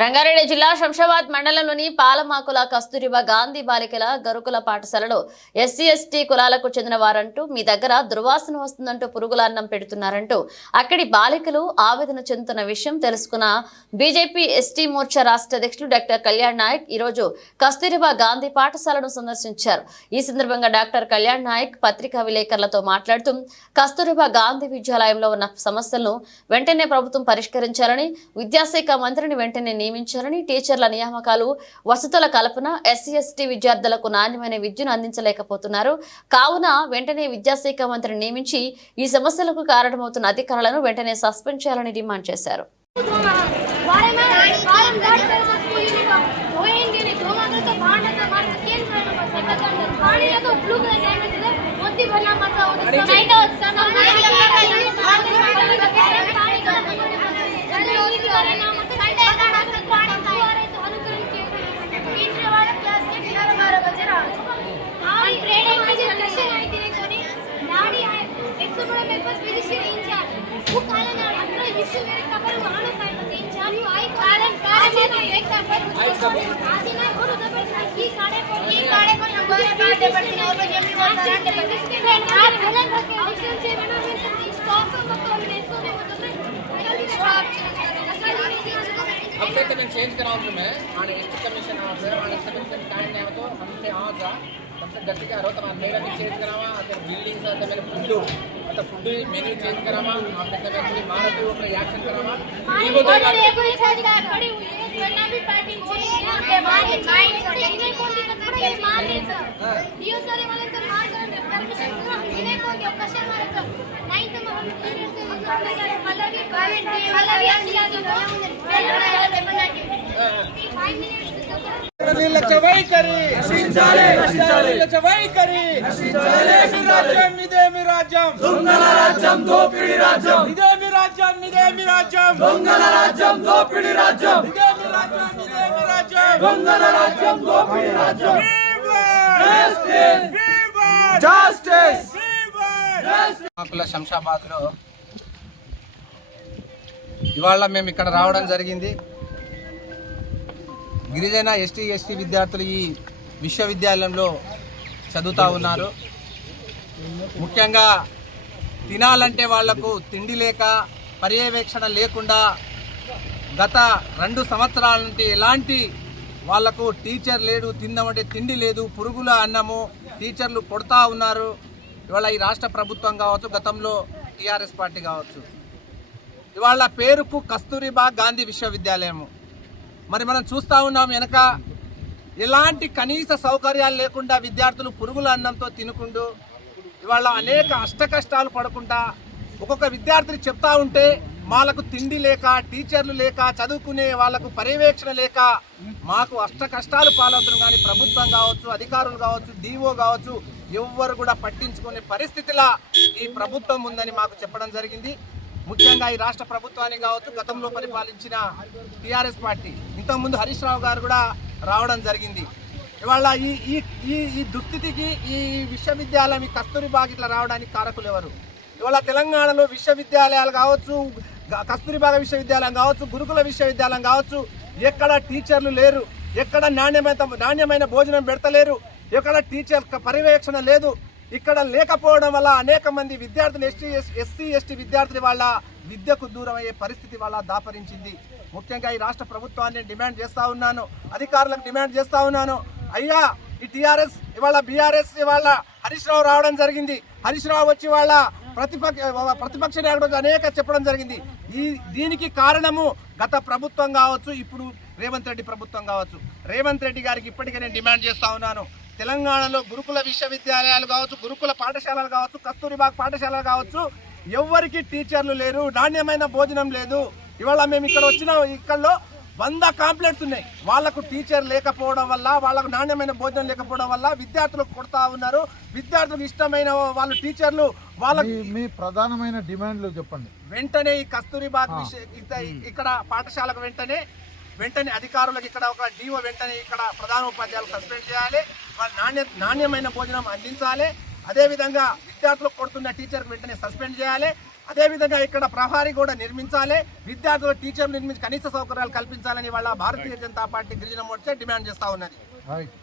రంగారెడ్డి జిల్లా శంషాబాద్ మండలంలోని పాలమాకుల కస్తూరిబా గాంధీ బాలికల గరుకుల పాఠశాలలో ఎస్సీ ఎస్టీ కులాలకు చెందిన వారంటూ మీ దగ్గర దుర్వాసన వస్తుందంటూ పురుగుల అన్నం పెడుతున్నారంటూ అక్కడి బాలికలు ఆవేదన చెందుతున్న విషయం తెలుసుకున్న బీజేపీ ఎస్టీ మోర్చా రాష్ట్ర అధ్యక్షులు డాక్టర్ కళ్యాణ్ నాయక్ ఈరోజు కస్తూరిబా గాంధీ పాఠశాలను సందర్శించారు. ఈ సందర్భంగా డాక్టర్ కళ్యాణ్ నాయక్ పత్రికా విలేకరులతో మాట్లాడుతూ కస్తూరిబా గాంధీ విద్యాలయంలో ఉన్న సమస్యలను వెంటనే ప్రభుత్వం పరిష్కరించాలని, విద్యాశాఖ మంత్రిని వెంటనే నియమించాలని, టీచర్ల నియామకాలు, వసతుల కల్పన, ఎస్సీ ఎస్టీ విద్యార్థులకు నాణ్యమైన విద్యను అందించలేకపోతున్నారు. కావున వెంటనే విద్యాశాఖ మంత్రిని నియమించి ఈ సమస్యలకు కారణమవుతున్న అధికారులను వెంటనే సస్పెండ్ చేయాలని డిమాండ్ చేశారు. अब से मैं चेंज कराऊँ मैं आने एसटी कमीशन ऑफिसर आने सबसे टाइम नहीं तो हमसे आ जा सबसे गति का रो तमाम मेरा भी चेंज करावा अगर बिल्डिंग से मेरे फूड मतलब फूड मेन्यू चेंज करावा आपने कभी अपनी मारते हो अपना एक्शन करावा ये बताइए अगर कोई छात्रा खड़ी हुई है जो ना भी पार्टी यहाँ के बारे में इन्हें कौन दिक्कत है ये मार ले सर डीओ सर वाले तो मार कर परमिशन इन्हें कौन दिया क्वेश्चन मारे सर नहीं तो हम सीनियर से मतलब ये प्राइवेट मतलब ये दिया तो శంషాబాద్ లో ఇవాళ మేము ఇక్కడ రావడం జరిగింది. గిరిజన ఎస్టీ ఎస్టీ విద్యార్థులు ఈ విశ్వవిద్యాలయంలో చదువుతూ ఉన్నారు. ముఖ్యంగా తినాలంటే వాళ్లకు తిండి లేక, పర్యవేక్షణ లేకుండా గత 2 సంవత్సరాల నుండి ఎలాంటి వాళ్లకు టీచర్ లేడు, తిందామంటే తిండి లేదు, పురుగుల అన్నము, టీచర్లు కొడతా ఉన్నారు. ఇవాళ ఈ రాష్ట్ర ప్రభుత్వం కావచ్చు, గతంలో టీఆర్ఎస్ పార్టీ కావచ్చు, ఇవాళ పేరుకు కస్తూరిబా గాంధీ విశ్వవిద్యాలయము. మరి మనం చూస్తూ ఉన్నాం వెనక ఎలాంటి కనీస సౌకర్యాలు లేకుండా విద్యార్థులు పురుగుల అన్నంతో తినుకుంటూ ఇవాళ అనేక అష్టకష్టాలు పడకుండా ఒక్కొక్క విద్యార్థిని చెప్తా ఉంటే వాళ్ళకు తిండి లేక, టీచర్లు లేక, చదువుకునే వాళ్ళకు పర్యవేక్షణ లేక మాకు అష్టకష్టాలు పాలవుతున్నాం. కానీ ప్రభుత్వం కావచ్చు, అధికారులు కావచ్చు, డిఓ కావచ్చు, ఎవ్వరు కూడా పట్టించుకునే పరిస్థితిలా ఈ ప్రభుత్వం ఉందని మాకు చెప్పడం జరిగింది. ముఖ్యంగా ఈ రాష్ట్ర ప్రభుత్వాన్ని కావచ్చు, గతంలో పరిపాలించిన టీఆర్ఎస్ పార్టీ, ఇంతకుముందు హరీష్ రావు గారు కూడా రావడం జరిగింది. ఇవాళ ఈ దుస్థితికి ఈ విశ్వవిద్యాలయం ఈ కస్తూరిబాగ్ ఇట్లా రావడానికి కారకులు ఎవరు? ఇవాళ తెలంగాణలో విశ్వవిద్యాలయాలు కావచ్చు, కస్తూరిబాగ్ విశ్వవిద్యాలయం కావచ్చు, గురుకుల విశ్వవిద్యాలయం కావచ్చు, ఎక్కడ టీచర్లు లేరు, ఎక్కడ నాణ్యమైన భోజనం పెడతలేరు, ఎక్కడ టీచర్ పర్యవేక్షణ లేదు. ఇక్కడ లేకపోవడం వల్ల అనేక మంది విద్యార్థులు ఎస్సీ ఎస్టీ విద్యార్థులు వాళ్ళ విద్యకు దూరం అయ్యే పరిస్థితి వాళ్ళ దాపరించింది. ముఖ్యంగా ఈ రాష్ట్ర ప్రభుత్వాన్ని డిమాండ్ చేస్తూ ఉన్నాను, అధికారులకు డిమాండ్ చేస్తూ ఉన్నాను. అయ్యా, ఈ టీఆర్ఎస్ ఇవాళ బీఆర్ఎస్ ఇవాళ హరీష్ రావు రావడం జరిగింది. హరీష్ రావు వచ్చి వాళ్ళ ప్రతిపక్ష నాయకుడు అనేక చెప్పడం జరిగింది. దీనికి కారణము గత ప్రభుత్వం కావచ్చు, ఇప్పుడు రేవంత్ రెడ్డి ప్రభుత్వం కావచ్చు. రేవంత్ రెడ్డి గారికి ఇప్పటికే నేను డిమాండ్ చేస్తూ ఉన్నాను, తెలంగాణలో గురుకుల విశ్వవిద్యాలయాలు కావచ్చు, గురుకుల పాఠశాలలు కావచ్చు, కస్తూరిబాగ్ పాఠశాలలు కావచ్చు, ఎవరికి టీచర్లు లేరు, నాణ్యమైన భోజనం లేదు. ఇవాళ మేము ఇక్కడలో 100 కాంప్లైంట్స్ ఉన్నాయి. వాళ్లకు టీచర్ లేకపోవడం వల్ల, వాళ్ళకు నాణ్యమైన భోజనం లేకపోవడం వల్ల విద్యార్థులకు కొడతా ఉన్నారు. విద్యార్థులకు ఇష్టమైన వాళ్ళు టీచర్లు వాళ్ళకి మీ ప్రధానమైన డిమాండ్లు చెప్పండి. వెంటనే ఈ కస్తూరిబాగ్ ఇక్కడ పాఠశాలకు వెంటనే అధికారులకు ఇక్కడ ఒక డిఓ వెంటనే ఇక్కడ ప్రధాన ఉపాధ్యాయులు సస్పెండ్ చేయాలి. వాళ్ళ నాణ్యమైన భోజనం అందించాలి. అదేవిధంగా విద్యార్థులకు కొడుతున్న టీచర్కు వెంటనే సస్పెండ్ చేయాలి. అదేవిధంగా ఇక్కడ ప్రహారీ కూడా నిర్మించాలి, విద్యార్థులు టీచర్లు నిర్మించి కనీస సౌకర్యాలు కల్పించాలని వాళ్ళ భారతీయ జనతా పార్టీ గిరిజన మోర్చా డిమాండ్ చేస్తా ఉన్నది. రైట్.